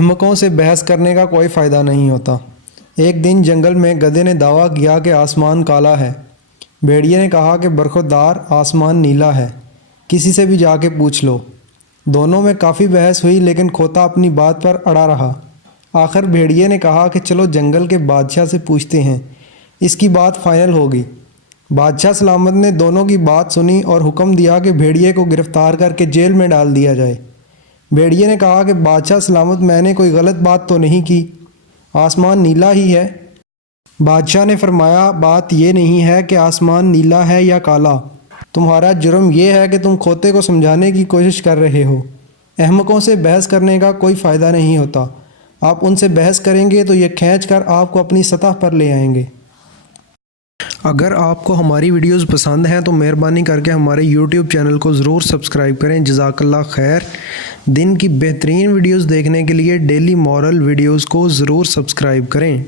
احمقوں سے بحث کرنے کا کوئی فائدہ نہیں ہوتا۔ ایک دن جنگل میں گدھے نے دعویٰ کیا کہ آسمان کالا ہے۔ بھیڑیے نے کہا کہ برخوردار آسمان نیلا ہے، کسی سے بھی جا کے پوچھ لو۔ دونوں میں کافی بحث ہوئی لیکن کھوتا اپنی بات پر اڑا رہا۔ آخر بھیڑیے نے کہا کہ چلو جنگل کے بادشاہ سے پوچھتے ہیں، اس کی بات فائنل ہوگی۔ بادشاہ سلامت نے دونوں کی بات سنی اور حکم دیا کہ بھیڑیے کو گرفتار کر کے جیل میں ڈال دیا جائے۔ بھیڑیے نے کہا کہ بادشاہ سلامت، میں نے کوئی غلط بات تو نہیں کی، آسمان نیلا ہی ہے۔ بادشاہ نے فرمایا، بات یہ نہیں ہے کہ آسمان نیلا ہے یا کالا، تمہارا جرم یہ ہے کہ تم کھوتے کو سمجھانے کی کوشش کر رہے ہو۔ احمقوں سے بحث کرنے کا کوئی فائدہ نہیں ہوتا، آپ ان سے بحث کریں گے تو یہ کھینچ کر آپ کو اپنی سطح پر لے آئیں گے۔ اگر آپ کو ہماری ویڈیوز پسند ہیں تو مہربانی کر کے ہمارے یوٹیوب چینل کو ضرور سبسکرائب کریں۔ جزاک اللہ خیر۔ دن کی بہترین ویڈیوز دیکھنے کے لیے ڈیلی مورل ویڈیوز کو ضرور سبسکرائب کریں۔